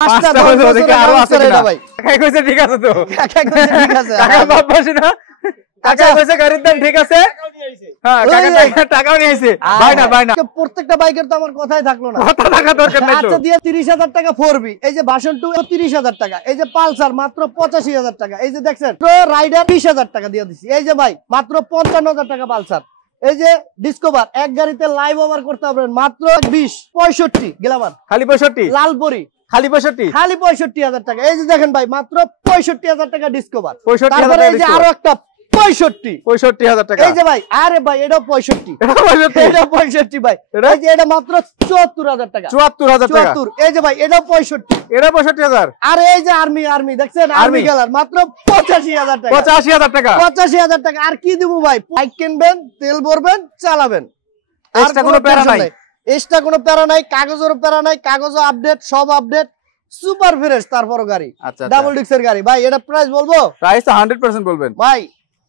5টা দেখে আরো আছে না ভাই কাকা কইছে ঠিক আছে তো কাকা কইছে ঠিক আছে টাকা বাপবাসি না কাকা কইছে গাড়ির দাম ঠিক আছে হ্যাঁ কাকা টাকাও নিয়েছে ভাই না প্রত্যেকটা বাইকের তো আমার কথাই থাকলো না কথা টাকা দরকার নাই তো আচ্ছা দিয়ে 30000 টাকা 4B এই যে ভার্সন 2 30000 টাকা এই যে পালসার মাত্র 85000 টাকা এই যে দেখছেন প্রো রাইডার 20000 টাকা দিয়ে দিছি এই যে ভাই মাত্র 55000 টাকা পালসার এই যে ডিসকভার এক গাড়িতে লাইভ ওভার করতে পারবেন মাত্র 65 গেলাবার খালি 65 লালপরি খালি 65000 টাকা এই যে দেখেন ভাই মাত্র 65000 টাকা ডিসকভার 65000 তারপরে এই যে আরো একটা 65000 টাকা এই যে ভাই আরে ভাই এটা 65 এটা 65 ভাই এই যে এটা মাত্র 74000 টাকা 74000 টাকা 74 এই যে ভাই এটা 65 এটা 65000 আরে এই যে আর্মি দেখছেন আর্মি গেলার মাত্র 85000 টাকা 85000 টাকা 85000 টাকা আর কি দিব ভাই বাইক কিনবেন তেল ভরবেন চালাবেন এক্সট্রা কোনো প্যারা নাই এক্সট্রা কোনো প্যারা নাই কাগজেরও প্যারা নাই কাগজও আপডেট সব আপডেট সুপার ফ্রেশ তারপরও গাড়ি ডাবল ডিক্সের গাড়ি ভাই এটা প্রাইস বলবো প্রাইস তো 100% বলবেন ভাই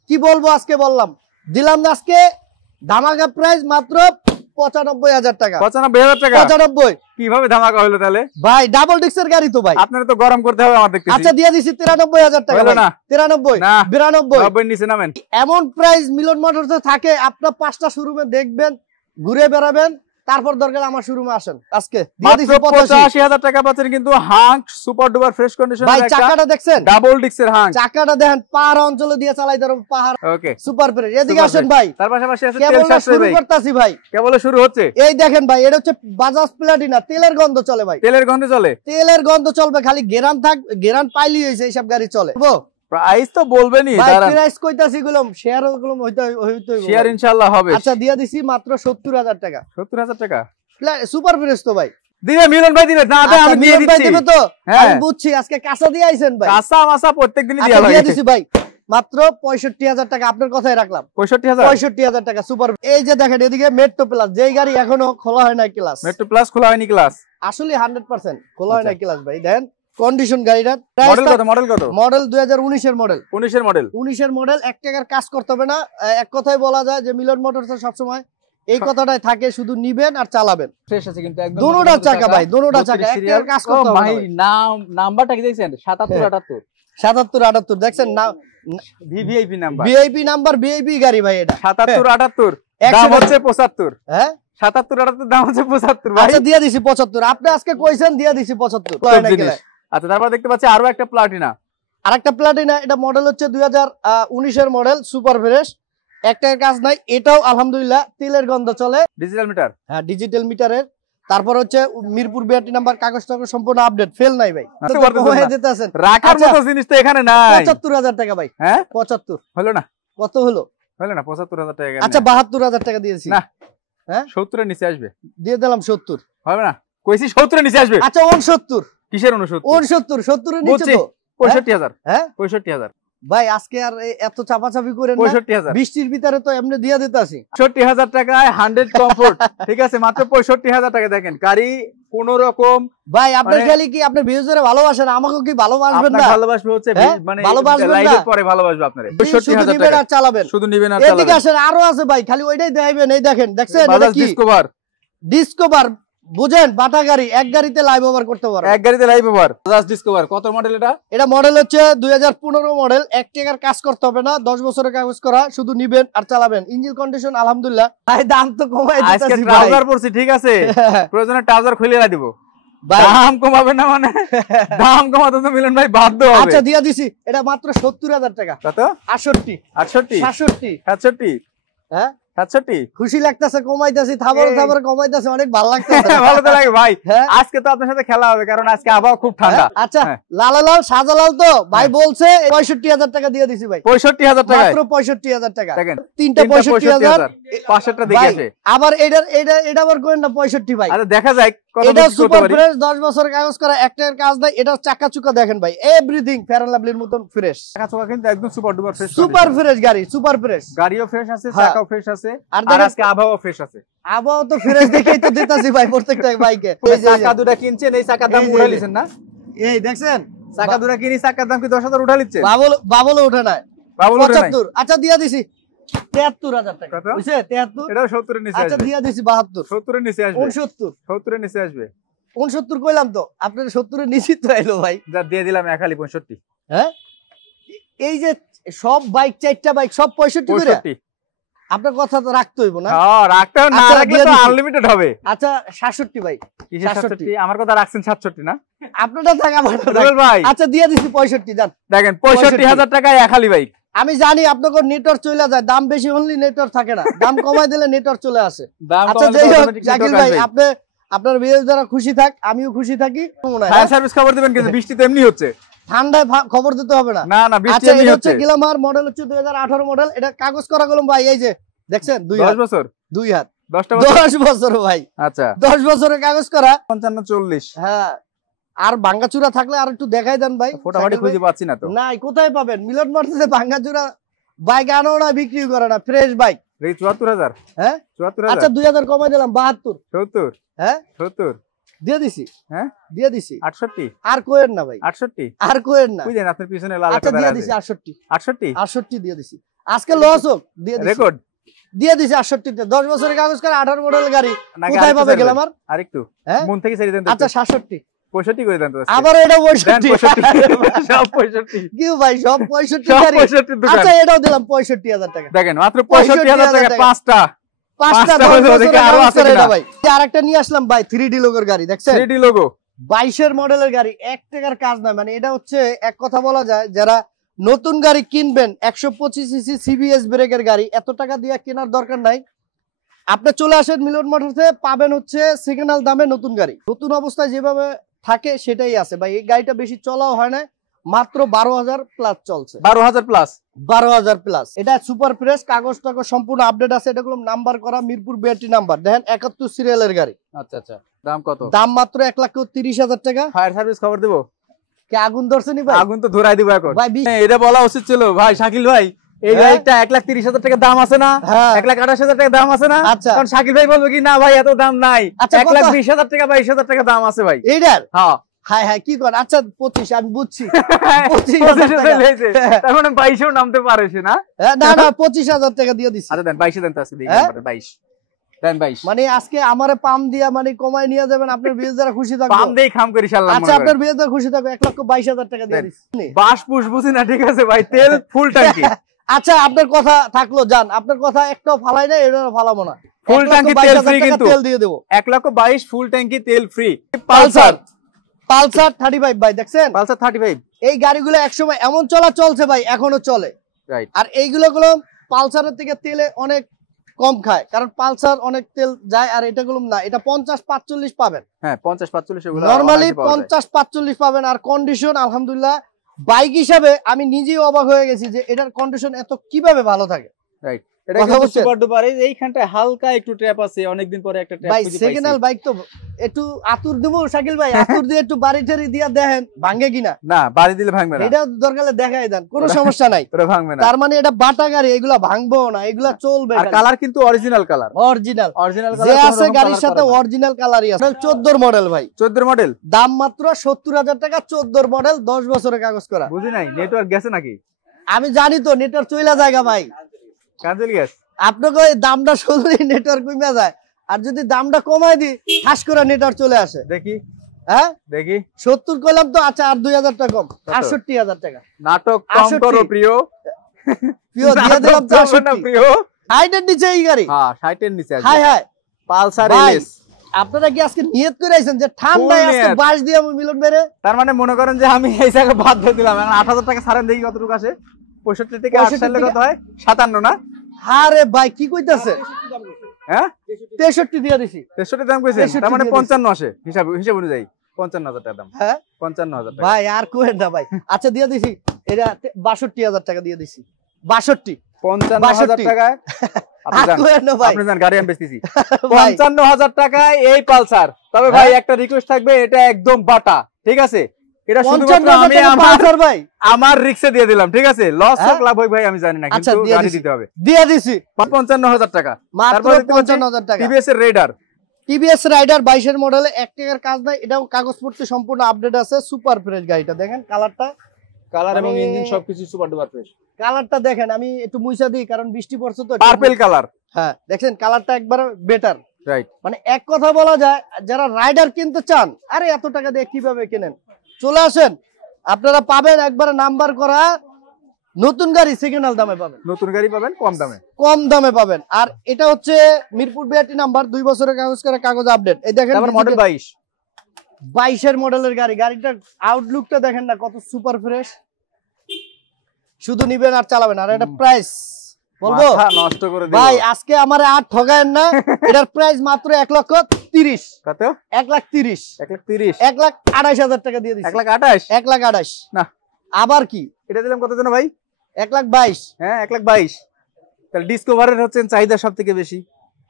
কি বলবো আজকে বললাম দিলাম না আজকে ধামাকা প্রাইস মাত্র 95000 টাকা 95000 টাকা 95 কিভাবে ধামাকা হলো তাহলে ভাই ডাবল ডিক্সের গাড়ি তো ভাই আপনারা তো গরম করতে হবে আমার দেখতেছি আচ্ছা দিয়ে দিছি 93000 টাকা না 93 না 92 90 নিচে নামেন এমন প্রাইস মিলন মোটরসে থাকে আপনার 5টা শোরুমে দেখবেন ঘুরে বেড়াবেন তারপর দরকার আমার শোরুমে আসেন আজকে দিয়ে দিছি 85000 টাকা পাচ্ছেন কিন্তু হাঙ্ক সুপার ডুপার ফ্রেশ কন্ডিশনে ভাই চাকাটা দেখছেন ডাবল ডিক্সের হাঙ্ক চাকাটা দেখেন পাহাড় অঞ্চলে দিয়ে চালাইতে পারো পাহাড় ওকে সুপার ফ্রেশ এদিকে আসেন ভাই তার পাশাপাশি আছে তেল সাশ্রয় শুরু করতেছি ভাই কেবল শুরু হচ্ছে এই দেখেন ভাই এটা হচ্ছে বাজাজ প্লাটিনা তেলের গন্ধ চলে ভাই তেলের গন্ধ চলে তেলের গন্ধ চলবে খালি গেরান পাইলি হইছে এইসব গাড়ি চলে প্রাইস তো বলবেনই ভাই প্রাইস কইতাছি গুলো শেয়ার গুলো হইতে শেয়ার ইনশাআল্লাহ হবে আচ্ছা দিয়া দিছি মাত্র 70000 টাকা 70000 টাকা সুপার ফ্রেশ তো ভাই দিবে মিলন ভাই দিবে না আমি দিয়ে দিচ্ছি দিবে তো আমি বুঝছি আজকে কাঁচা দিয়ে আইছেন ভাই কাঁচা মাসা প্রত্যেকদিনই দিয়া লাগে দিয়ে দিছি ভাই মাত্র 65000 টাকা আপনার কথাই রাখলাম 65000 টাকা সুপার এই যে দেখেন এদিকে মেট্রো প্লাস যেই গাড়ি এখনো খোলা হয় না ক্লাস মেট্রো প্লাস খোলা হয়নি ক্লাস আসলে 100% খোলা হয় না ক্লাস ভাই দেন কন্ডিশন গাড়িটা মডেল কত মডেল 2019 এর মডেল 19 এর মডেল 1 টাকার কাজ করতে হবে না এক কথাই বলা যায় যে মিলন মোটরস সব সময় এই কথাটাই থাকে শুধু নিবেন আর চালাবেন ফ্রেশ আছে কিন্তু একদম দুটোটা চাকা ভাই দুটোটা চাকা এক টাকার কাজ করতে হবে ভাই নাম্বারটা কি দেখছেন 77 78 দেখছেন না VVIP number VIP number VIP গাড়ি ভাই এটা 77 78 দাম হচ্ছে 75 হ্যাঁ 77 78 দাম হচ্ছে 75 ভাই আচ্ছা দিয়ে দিছি 75 আপনি আজকে কইছেন দিয়ে দিছি 75 আচ্ছা তারপর দেখতে পাচ্ছি আরো একটা প্লাটিনা আরেকটা প্লাটিনা এটা মডেল হচ্ছে 2019 এর মডেল সুপার ফ্রেশ একটা কাজ নাই এটাও আলহামদুলিল্লাহ তেলের গন্ধ চলে ডিজিটাল মিটার হ্যাঁ ডিজিটাল মিটারের তারপর হচ্ছে মিরপুর বিআরটি নাম্বার কাগজ টাগজ সম্পূর্ণ আপডেট ফেল নাই ভাই রাখার মতো জিনিস তো এখানে নাই 75000 টাকা ভাই হ্যাঁ 75 হলো না কত হলো না 75000 টাকা আচ্ছা 72000 টাকা দিয়েছি না হ্যাঁ 70 এর নিচে আসবে দিয়ে দিলাম 70 হবে না কইছি 70 এর নিচে আসবে আচ্ছা 69 কিসের 69 70 এর নিচে তো 65000 হ্যাঁ 65000 ভাই আজকে আর এত চাপাচাপি করেন না 65000 বৃষ্টির ভিতরে তো এমনি দিয়ে দিতাছি 65000 টাকায় 100 কমফোর্ট ঠিক আছে মাত্র 65000 টাকা দেখেন গাড়ি কোন রকম ভাই আপনার খালি কি আপনি ভিউজারে ভালোবাসেন আমাকে কি ভালোবাসবেন না ভালোবাসবে হচ্ছে মানে লাইভের পরে ভালোবাসবে আপনারে 65000 টাকা আর চালাবেন শুধু নিবেন আর চালাবেন এদিকে আসেন আরো আছে ভাই খালি ওইটাই দেখাইবেন এই দেখেন দেখছেন এটা কি ডিসকভার বুঝেন বাটা গাড়ি এক গাড়িতে লাইভ ওভার করতে পারো এক গাড়িতে লাইভ ওভার বাজাজ ডিসকভার কত মডেল এটা মডেল হচ্ছে 2015 মডেল 1 টাকার কাজ করতে হবে না 10 বছরের কাগজ করা শুধু নিবেন আর চালাবেন ইঞ্জিন কন্ডিশন আলহামদুলিল্লাহ ভাই দাম তো কমাই দিতেছি আজকে ট্রাউজার পড়ছি ঠিক আছে প্রয়োজনে ট্রাউজার খুলে দিব দাম কমাবে না মানে দাম কমাতে তো মিলন ভাই বাধ্য হবে আচ্ছা দিয়া দিছি এটা মাত্র 70000 টাকা কত 68 68 67 হ্যাঁ 67 খুশি লাগতেছে কমাইতেছি থাবর কমাইতেছে অনেক ভালো লাগতেছে ভালো তো লাগে ভাই আজকে তো আপনার সাথে খেলা হবে কারণ আজকে আবহাওয়া খুব ঠান্ডা আচ্ছা লালালাল সাজালাল তো ভাই বলছে 65000 টাকা দিয়ে দিছি ভাই 65000 টাকা মাত্র 65000 টাকা দেখেন তিনটা 65000 পাশেরটা দেখে আসে আবার এটা আবার করেন না 65 ভাই আরে দেখা যায় এটা সুপার ফ্রেশ 10 বছর কাগজ করা একটার কাজ নাই এটা চাকা চুকা দেখেন ভাই এভরিথিং ফেয়ার এন্ড লাভলির মতন ফ্রেশ চাকা চুকা কিন্তু একদম super duper fresh super fresh গাড়ি সুপার ফ্রেশ গাড়িও ফ্রেশ আছে চাকাও ফ্রেশ আছে আর আজকে আবহাওয়া ফ্রেশ আছে আবহাওয়া তো ফ্রেশ দেখেই তো দিতাছি ভাই প্রত্যেকটা বাইকে এই চাকা দুটো কিনছেন এই চাকার দাম উঠাই লিছেন না এই দেখছেন চাকা দুটো কিনি চাকার দাম কি 10000 উঠাই লিচ্ছে বাবুল ওঠে না 75 আচ্ছা দিয়া দিছি 73000 টাকা বুঝছে 73 এটাও 70 এর নিচে আসবে আচ্ছা দিয়া দিছি 72 70 এর নিচে আসবে 69 70 এর নিচে আসবে 69 কইলাম তো, আপনার 70 এর নিচে তো এলো ভাই। যা দিয়ে দিলাম খালি 65। হ্যাঁ, এই যে সব বাইক, 4টা বাইক সব 65 করে। আপনার কথা তো রাখতে হইব না? হ্যাঁ, রাখতে হবে, না রাখলে তো আনলিমিটেড হবে। আচ্ছা 67 ভাই। কি 67? আমার কথা রাখছেন 67 না? আপনারটা থাক, আমারটা থাক ভাই। আচ্ছা দিয়ে দিছি 65। জান দেখেন 65,000 টাকায় খালি বাইক। আমি জানি আপনাদের নেটওয়ার্ক চলে যায়, দাম বেশি হলে নেটওয়ার্ক থাকে না, দাম কমাই দিলে নেটওয়ার্ক চলে আসে। আচ্ছা যাই হোক জাকির ভাই, আপনি আপনার বিয়ের দ্বারা খুশি থাক, আমিও খুশি থাকি। ফায়ার সার্ভিস খবর দিবেন, কিন্তু বৃষ্টি তো এমনি হচ্ছে, ঠান্ডায় খবর দিতে হবে না। না না, বৃষ্টি এমনি হচ্ছে। গ্ল্যামার মডেল হচ্ছে 2018 মডেল, এটা কাগজ করা কলম ভাই। এই যে দেখছেন 10 বছর, 2 হাত 10 বছর ভাই। আচ্ছা 10 বছরের কাগজ করা 55-40। হ্যাঁ, আর ভাঙ্গাচুরা থাকলে আর একটু দেখাই দেন ভাই। ফটোফাটি খুঁজে পাচ্ছি না তো। নাই, কোথায় পাবেন? মিলন মার্কেটে ভাঙ্গাচুরা বাইক আনো না, বিক্রি করে না, ফ্রেশ বাইক। 74,000। হ্যাঁ 74,000। আচ্ছা 2000 কমাই দিলাম, 72। 70। হ্যাঁ 70 দিয়ে দিছি। হ্যাঁ দিয়ে দিছি। 68। আর কোয়েন না ভাই, 68। আর কোয়েন না। বুঝেন আপনার পিছনে লাল আচ্ছা একটা দিয়ে আছে। দিছি 68। 68। 68 দিয়ে দিছি। আজকে লস হোক, দিয়ে দিছি। রেকর্ড দিয়ে দিছি 68 তে। 10 বছরের কাগজ করে 18 মডেলের গাড়ি কোথায় পাবে গ্ল্যামার? আরেকটু হ্যাঁ মন থেকে ছেড়ে দেন তো। আচ্ছা 67। 65 করে দেন তো। আবার এটা 65। সব 65। কি ভাই, সব 65 সব গাড়ি। 65 দোকান। আচ্ছা এটাও দিলাম 65,000 টাকা। দেখেন মাত্র 65,000 টাকা পাঁচটা। পাঁচটা দেখে আরো আছে এটা ভাই। আরেকটা নিয়ে আসলাম ভাই, 3D লোগোর গাড়ি দেখছেন? 3D লোগো 22 এর মডেলের গাড়ি, 1 টাকার কাজ না। মানে এটা হচ্ছে এক কথা বলা যায়, যারা নতুন গাড়ি কিনবেন 125 সিসি সিবিএস ব্রেকের গাড়ি, এত টাকা দিয়ে কেনার দরকার নাই। আপনি চলে আসেন মিলন মোটরসে, পাবেন হচ্ছে সেকেন্ড হ্যান্ড দামে নতুন গাড়ি। নতুন অবস্থায় যেভাবে থাকে সেটাই আছে ভাই। এই গাড়িটা বেশি চলাও হয় না, মাত্র 12,000 প্লাস চলছে। 12,000 প্লাস। 12,000 প্লাস। এটা সুপার ফ্রেশ, কাগজ টাগজ সম্পূর্ণ আপডেট আছে। এটা গুলো নাম্বার করা, মিরপুর বিআরটি নাম্বার। দেখেন 71 সিরিয়ালের গাড়ি। আচ্ছা আচ্ছা, দাম কত? দাম মাত্র 1,30,000 টাকা। ফায়ার সার্ভিস খবর দেবো? কি আগুন ধরছেনি ভাই? আগুন তো ধরাই দিব এখন ভাই। এটা বলা উচিত ছিল ভাই শাকিল ভাই। এই গাড়িটা 1,30,000 টাকা দাম আছে না? 1,28,000 টাকা দাম আছে না? কারণ শাকিল ভাই বলবো কি না ভাই এত দাম নাই, 1,20,000 টাকা 22,000 টাকা দাম আছে ভাই এইটার। হ্যাঁ হ্যাঁ হ্যাঁ কি কর? আচ্ছা 25 আমি বুঝছি। 25,000 তার মানে 22 নামতে পারে না? না না 25,000 টাকা দিয়ে দিছি। আচ্ছা দেন 22 দেন তো, আজকে দিই 22 দেন 22। মানে আজকে আমারে পাম দিয়া মানে কমাই নিয়ে যাবেন, আপনার বিয়ের দ্বারা খুশি থাকবো। পাম দেই খাম করি ইনশাআল্লাহ। আচ্ছা আপনার বিয়ের দ্বারা খুশি থাকবো, 1,22,000 টাকা দিয়ে দিছি। বাস পুশ বুঝি না, ঠিক আছে ভাই, তেল ফুল ট্যাঙ্কি। আচ্ছা আপনার কথা থাকলো, যান আপনার কথা একটাও ফালাই না, এটাও ফালাবো না। ফুল ট্যাঙ্কি তেল ফ্রি, কিন্তু তেল দিয়ে দেবো। 1,22,000 ফুল ট্যাঙ্কি তেল ফ্রি। পালসার 35 ভাই, দেখছেন পালসার 35। এই গাড়িগুলো একসময় এমন চলছে ভাই, এখনো চলে। রাইট। আর এইগুলো পালসারের থেকে তেলে অনেক কম খায়, কারণ পালসার অনেক তেল যায়, আর এটাগুলো না। এটা 50-45 পাবেন। হ্যাঁ 50-45 এগুলো নরমালি 50-45 পাবেন। আর কন্ডিশন আলহামদুলিল্লাহ, বাইক হিসাবে আমি নিজেই অবাক হয়ে গেছি যে এটার কন্ডিশন এত কিভাবে ভালো থাকে। রাইট। এটা কিন্তু সুপার ডুপার। এইখানটায় হালকা একটু ট্র্যাপ আছে, অনেকদিন পরে একটা ট্র্যাপ ভাই খুঁজে পাইছি। সেকেন্ড হ্যান্ড বাইক তো একটু আতুর দেবো শাকিল ভাই, আতুর দিয়ে একটু বাড়ি ঠারি দিয়া দেখেন ভাঙে কিনা। না বাড়ি দিলে ভাঙবে না, এটা দরকারে দেখাই দেন, কোনো সমস্যা নাই। ওটা ভাঙবে না। তার মানে এটা বাটা গাড়ি, এগুলা ভাঙবো না, এগুলা চলবে। আর কালার কিন্তু অরিজিনাল কালার। অরিজিনাল কালার যে আছে গাড়ির সাথে অরিজিনাল কালারই আছে। 14 মডেল ভাই, 14 মডেল, দাম মাত্র 70,000 টাকা। 14 মডেল, 10 বছরের কাগজ করা। বুঝি নাই নেটওয়ার্ক গেছে নাকি? আমি জানি তো, নেটওয়ার্ক চইলা জায়গা ভাই, কাঞ্জল গ্যাস। আপনাকে ওই দামটা শুনলেই নেটওয়ার্ক কমে যায়, আর যদি দামটা কমাই দিই ঠাস করে নেটওয়ার্ক চলে আসে। দেখি হ্যাঁ দেখি 70 কইলাম তো। আচ্ছা আর 2,000 টাকা কম, 68,000 টাকা। নাটক কম করো প্রিয়, প্রিয় দিয়ে দিলাম 68 প্রিয়। হাইটের নিচে এই গাড়ি। হ্যাঁ 60 এর নিচে আছে। High high Pulsar LS. আপনারা কি আজকে নিয়ত করে আইছেন যে ঠান্ডায় আজকে বাস দিয়ে আমি মিলন বেরে? তার মানে মনে করেন যে আমি এই জায়গা বাদ দিয়ে দিলাম, এখন 8,000 টাকা ছাড়েন দেখি কতটুকু আসে। 65 থেকে 8 সালে কত হয়? 57 না? আরে ভাই কি কইতাছে? হ্যাঁ 63 দিয়ে দিছি। 63 দাম কইছেন, তার মানে 55 আসে হিসাব অনুযায়ী। 55,000 টাকা দাম। হ্যাঁ 55,000 টাকা ভাই, আর কোয়েন না ভাই। আচ্ছা দিয়ে দিছি, এটা 62,000 টাকা দিয়ে দিছি। 62 55,000 টাকায় আপনি জান গাড়ি আমি বেচতেছি 55,000 টাকায় এই পালসার। তবে ভাই একটা রিকোয়েস্ট থাকবে, এটা একদম বাটা, ঠিক আছে? এটা শুধুমাত্র আমি আমার রিক্সে দিয়ে দিলাম, ঠিক আছে? লস হোক লাভ হোক ভাই আমি জানি না, কিন্তু গাড়ি দিতে হবে। দিয়ে দিছি 55,000 টাকা। মাত্র 55,000 টাকা। টিভিএস এর রাইডার, টিভিএস রাইডার 22 এর মডেলে 1 টাকার কাজ নাই। এটাও কাগজপত্র সম্পূর্ণ আপডেট আছে। সুপার ফ্রেশ গাড়িটা দেখেন, কালার এবং ইঞ্জিন সবকিছু সুপার ডুপার ফ্রেশ। কালারটা দেখেন, আমি একটু মুইছা দিই কারণ বৃষ্টি পড়ছে তো। Purple colour. হ্যাঁ দেখেন কালারটা একবার বেটার, রাইট, মানে এক কথা বলা যায় যারা রাইডার কিনতে চান, আরে এত টাকা দিয়ে কিভাবে কেনেন, চলে আসেন, আপনারা পাবেন একবারে নাম্বার করা নতুন গাড়ি সেকেন্ড হ্যান্ড দামে পাবেন, নতুন গাড়ি পাবেন কম দামে পাবেন। আর এটা হচ্ছে মিরপুর বিআরটি নাম্বার, 2 বছরের কাগজ আপডেট। এই দেখেন মডেল 22 এর মডেলের গাড়ি, গাড়িটার আউটলুকটা দেখেন না কত সুপার ফ্রেশ, শুধু নিবেন আর চালাবেন। আর এটা প্রাইস বলবো নষ্ট করে দিবেন ভাই, আজকে আমারে আর ঠগায়েন না, এটার প্রাইস মাত্র 1,30,000। কত? 1,30,000 1,28,000 টাকা দিয়ে দিচ্ছি। 1,28,000 না আবার কি এটা দিলাম কত জন ভাই? 1,22,000। হ্যাঁ 1,22,000। তাহলে ডিসকভারের হচ্ছে চাহিদা সবথেকে বেশি,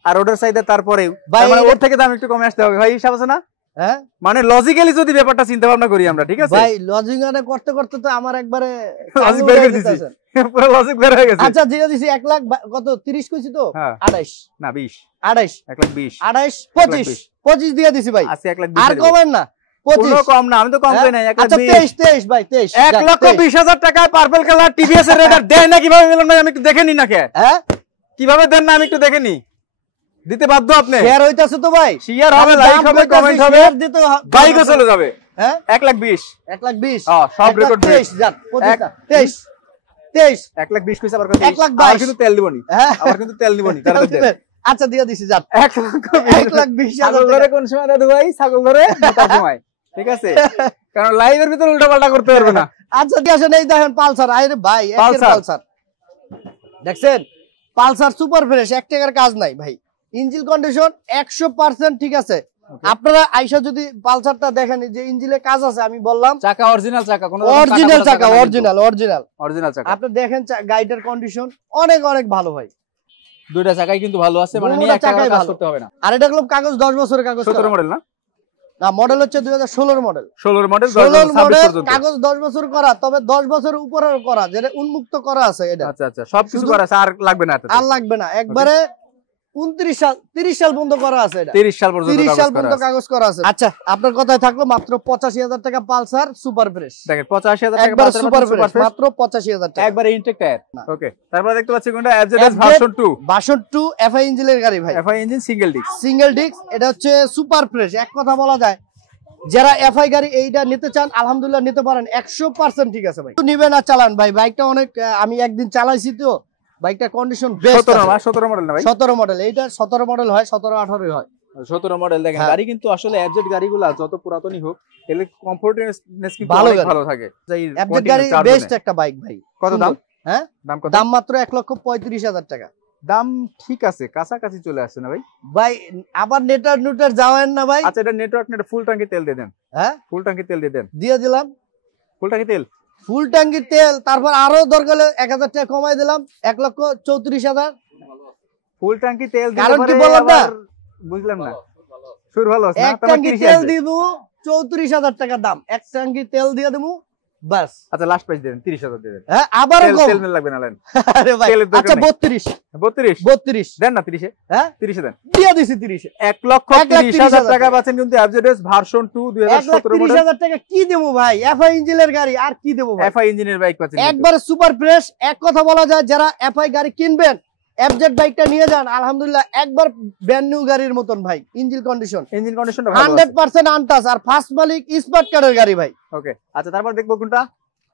আর ওটার চাহিদা তারপরেও মানে ওর থেকে দাম একটু কমে আসতে হবে ভাই, হিসাব আছে না? হ্যাঁ মানে লজিক্যালি যদি ব্যাপারটা চিন্তা ভাবনা করি আমরা, ঠিক আছে ভাই? লজিক্যালি করতে করতে তো আমার একবারে লজিক বের করে দিছি, পুরো লজিক বের হয়ে গেছে। আচ্ছা দিয়ে দিছি 1 লাখ কত 30 কইছি তো? 28 না 20 28 1,20 28 25 দিয়ে দিছি ভাই। আছে 1,20 আর কমেন না, 25 কম না, আমি তো কম কই নাই। আচ্ছা 23 ভাই 23 1,20,000 টাকায় পার্পল কালার টিভিএস এর রেডার দেয় না কিভাবে মিলন ভাই? আমি একটু দেখে নি না কে, হ্যাঁ কিভাবে দেন না আমি একটু দেখে নি। দিতে বাধ্য আপনি, শেয়ার হইতাছে তো ভাই, শেয়ার হবে, লাইক হবে, কমেন্ট হবে, দিতে বাইকও চলে যাবে। হ্যাঁ 1,20,000 হ্যাঁ সব রেকর্ড 23 যান 23 1,20,000 কইছে আবার কত? 1,22,000 কিন্তু তেল দিবনি, আবার কিন্তু তেল দিবনি। আচ্ছা দিয়ে দিছি যান 1,20,000 ঘরে কোন সময় দাদু ভাই? ছাগল ঘরে মোটার সময়, ঠিক আছে? কারণ লাইভের ভিতর উল্টা পাল্টা করতে পারবে না। আচ্ছা দিয়ে আসেন, এই দেখেন পালসার, আরে ভাই একের পালসার দেখছেন, পালসার সুপার ফ্রেশ, 1 টাকার কাজ নাই ভাই, ইঞ্জিন কন্ডিশন 100% ঠিক আছে। আপনারা আইসা যদি পালসারটা দেখেন যে ইঞ্জিনে কাজ আছে, আমি বললাম চাকা অরিজিনাল চাকা, কোনো অরিজিনাল চাকা, অরিজিনাল চাকা। আপনি দেখেন গাড়িটার কন্ডিশন অনেক অনেক ভালো ভাই, দুইটা চাকাই কিন্তু ভালো আছে, মানে নিয়ে একটা কাজ করতে হবে না। আর এটা হলো কাগজ 10 বছরের কাগজ, 17 মডেল না? না মডেল হচ্ছে 2016 মডেল, 16 মডেল, 16 পর্যন্ত কাগজ 10 বছর করা, তবে 10 বছরের উপরেও করা, যেটা উন্মুক্ত করা আছে এটা। আচ্ছা আচ্ছা, সবকিছু করা আছে, আর লাগবে না? আর লাগবে না, একবারে 29 সাল 30 সাল পর্যন্ত করা আছে এটা, 30 সাল পর্যন্ত কাগজ করা আছে। আচ্ছা আপনার কথাই থাকলো, মাত্র 85,000 টাকা পালসার সুপার ফ্রেশ। দেখেন 85,000 টাকা পালসার সুপার ফ্রেশ, মাত্র 85,000 টাকা, একবারে ইনটেক টায়ার। ওকে, তারপর দেখতে পাচ্ছি কোনটা? এফজেডএস ভার্সন 2 এফআই ইঞ্জিনের গাড়ি ভাই, এফআই ইঞ্জিন সিঙ্গেল ডিস্ক, এটা হচ্ছে সুপার ফ্রেশ। এক কথা বলা যায় যারা এফআই গাড়ি এইটা নিতে চান আলহামদুলিল্লাহ নিতে পারেন, 100% ঠিক আছে ভাই, নিবেন আর চালান ভাই। বাইকটা অনেক, আমি একদিন চালাইছি তো, বাইকটা কন্ডিশন বেস্ট। 17 মডেল না ভাই? 17 মডেল, এইটা 17 মডেল হয়, 17-18 হয়, 17 মডেল। দেখেন গাড়ি কিন্তু আসলে এফজেড গাড়িগুলা যত পুরাতনই হোক, এর কমফোর্টনেস কিন্তু অনেক ভালো থাকে। এফজেড গাড়ি বেস্ট একটা বাইক ভাই। কত দাম? হ্যাঁ দাম কত? দাম মাত্র 1,35,000 টাকা। দাম ঠিক আছে, কাছাকাছি চলে আসছে না ভাই? ভাই আবার নেটার যাওয়েন না ভাই। আচ্ছা এটা নেটওয়ার্ক নেট, ফুল ট্যাঙ্কি তেল দিয়ে দেন। হ্যাঁ ফুল ট্যাঙ্কি তেল দিয়ে দেন। দিয়ে দিলাম ফুল ট্যাঙ্কি তেল, ফুল ট্যাঙ্কি তেল, তারপর আরো দরকার হলে 1000 টাকা কমাই দিলাম, 1,34,000। ফুল ট্যাঙ্কি তেল দিলে কারণ কি বলেন না, বুঝলাম না, সুর ভালো আছে না? এক ট্যাঙ্কি তেল দিব 34,000 টাকা দাম, এক ট্যাঙ্কি তেল দিয়ে দেবো বাস। আচ্ছা লাস্ট প্রাইস দেন, 30,000 দেন। হ্যাঁ আবার তেল মেল লাগবে না লেন। আরে ভাই আচ্ছা 32 দেন না 30 এ? হ্যাঁ 30 এ দেন, দিয়ে দিছি 30 এ। 1,30,000 টাকা পাচ্ছেন কিন্তু এফজেডএস ভার্সন 2 2017 মডেল। 1,30,000 টাকা কি দেবো ভাই? এফআই ইঞ্জিনের গাড়ি, আর কি দেবো ভাই? এফআই ইঞ্জিনের বাইক পাচ্ছেন একবার সুপার ফ্রেশ। এক কথা বলা যায় যারা এফআই গাড়ি কিনবেন এফজেড বাইকটা নিয়ে যান, আলহামদুলিল্লাহ একবার ব্র্যান্ড নিউ গাড়ির মতন ভাই, ইঞ্জিন কন্ডিশনটা ভালো আছে, 100% আনটাচ, আর ফার্স্ট মালিক স্মার্ট কার্ডের গাড়ি ভাই। ওকে আচ্ছা তারপর দেখবো কোনটা?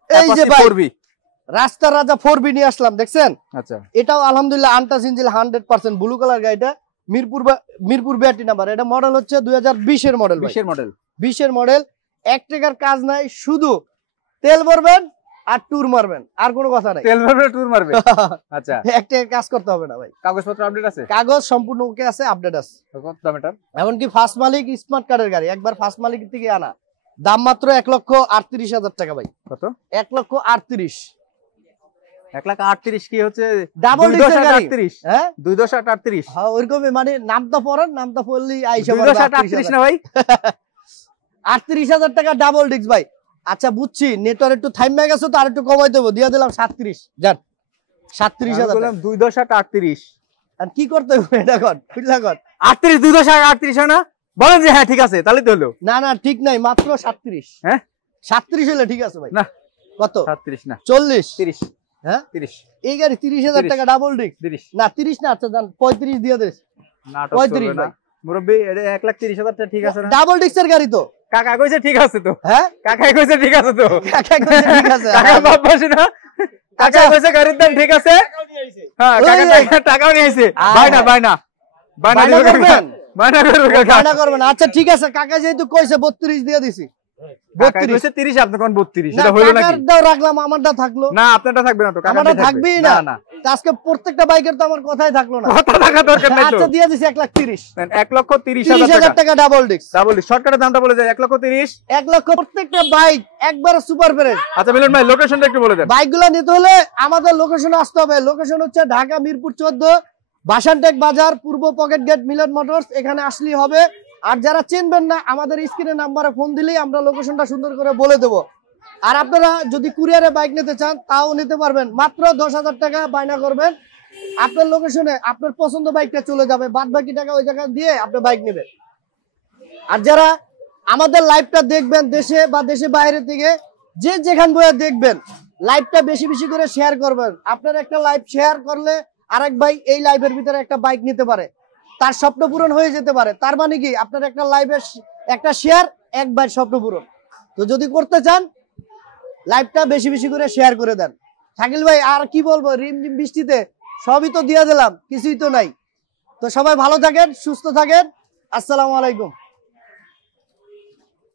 এই যে ভাই 4V রাস্তার রাজা 4V নিয়ে আসলাম, দেখছেন? আচ্ছা এটাও আলহামদুলিল্লাহ আনটাচ ইঞ্জিন, 100% ব্লু কালার গাড়িটা, মিরপুর বিআরটি নাম্বার। এটা মডেল হচ্ছে 2020 এর মডেল, 20 এর মডেল। 1 টাকার কাজ নাই, শুধু তেল ভরবেন আর ট্যুর মারবেন, আর কোনো কথা নাই। তেল ভরবে ট্যুর মারবে, আচ্ছা 1 টাকার কাজ করতে হবে না ভাই। কাগজপত্র আপডেট আছে? কাগজ সম্পূর্ণ ওকে আছে, আপডেট আছে। কত দাম এটা? এমনকি ফার্স্ট মালিক স্মার্ট কার্ডের গাড়ি, একবার ফার্স্ট মালিক থেকে আনা। দাম মাত্র 1,38,000 টাকা ভাই। কত? 1,38,000। 1,38,000 কি হচ্ছে ডাবল ডিস্কের গাড়ি? হ্যাঁ 2,38,000। হ্যাঁ ওইরকমই, মানে নামটা পড়েন, নামটা পড়লেই আইসা 2,38,000 না ভাই? 38,000 টাকা ডাবল ডিস্ক ভাই। আচ্ছা বুঝছি, নেটওয়ার্ক একটু থাইমে গেছে তো, আর একটু কমাই দেবো, দিয়ে দিলাম 37। যান 37,000 বললাম 2,38,000। আর কি করতে হবে এটা কর, খুললা কর। 38 2,38,000 হয় না? বলেন যে হ্যাঁ ঠিক আছে, তাহলে তো হলো। না না ঠিক নাই, মাত্র 37। হ্যাঁ 37 হলে ঠিক আছে ভাই। না কত? 37 না 40 30। হ্যাঁ 30। এই গাড়ি 30,000 টাকা ডাবল ডিস্ক। 30 না 30 না, আচ্ছা জান 35 দিয়ে দিস। না 35 ভাই মুরব্বি এটা 1,30,000 টাকা ঠিক আছে না? ডাবল ডিস্কের গাড়ি তো কাকা কইছে ঠিক আছে তো। হ্যাঁ কাকা কইছে ঠিক আছে তো। কাকা কইছে ঠিক আছে। কাকা বাপ বসে না। কাকা কইছে গাড়ির দাম ঠিক আছে। হ্যাঁ কাকা টাকাও নিয়েছে। বাইনা বাইনা বাইনা করবেন। বাইনা করবেন। আচ্ছা ঠিক আছে, কাকা যেহেতু কইছে 32 দিয়ে দিছি। 32 30 আপনি কোন 32 সেটা হলো নাকি? কাকারটাও রাখলাম, আমারটা থাকলো না। আপনারটা থাকবে না তো, কাকারটা থাকবেই না। না আজকে প্রত্যেকটা বাইকের তো আমার কথাই থাকলো না। কথা থাকা দরকার নাই তো। আচ্ছা দিয়ে দিছি 1,30,000। 1,30,000 টাকা ডাবল ডিস্ক। ডাবল ডিস্ক শর্টকাটের দামটা বলে যায় 1,30,000। 1 লক্ষ প্রত্যেকটা বাইক একবার সুপার ফ্রেশ। আচ্ছা মিলন ভাই লোকেশনটা একটু বলে দেন। বাইকগুলো নিতে হলে আমাদের লোকেশনে আসতে হবে। লোকেশন হচ্ছে ঢাকা মিরপুর 14 বাসানটেক বাজার, পূর্ব পকেট গেট মিলন মোটরস। এখানে আসলেই হবে। আর যারা চিনবেন না আমাদের স্ক্রিনে নাম্বারে ফোন দিলেই আমরা লোকেশনটা সুন্দর করে বলে দেব। আর আপনারা যদি কুরিয়ারে বাইক নিতে চান তাও নিতে পারবেন। মাত্র 10,000 টাকা বায়না করবেন, আপনার লোকেশনে আপনার পছন্দ বাইকটা চলে যাবে। বাদ বাকি টাকা ওই জায়গা দিয়ে আপনি বাইক নেবেন। আর যারা আমাদের লাইভটা দেখবেন দেশে বা দেশে বাইরে থেকে, যে যেখান বয়ে দেখবেন, লাইভটা বেশি বেশি করে শেয়ার করবেন। আপনার একটা লাইভ শেয়ার করলে আরেক ভাই এই লাইভের ভিতরে একটা বাইক নিতে পারে, তার স্বপ্ন পূরণ হয়ে যেতে পারে। তার মানে কি আপনার একটা লাইভে একটা শেয়ার একবার স্বপ্ন পূরণ। তো যদি করতে চান লাইভটা বেশি বেশি করে শেয়ার করে দেন। শাকিল ভাই আর কি বলবো, রিমঝিম বৃষ্টিতে সবই তো দিয়ে দিলাম, কিছুই তো নাই। তো সবাই ভালো থাকেন, সুস্থ থাকেন। আসসালামু আলাইকুম।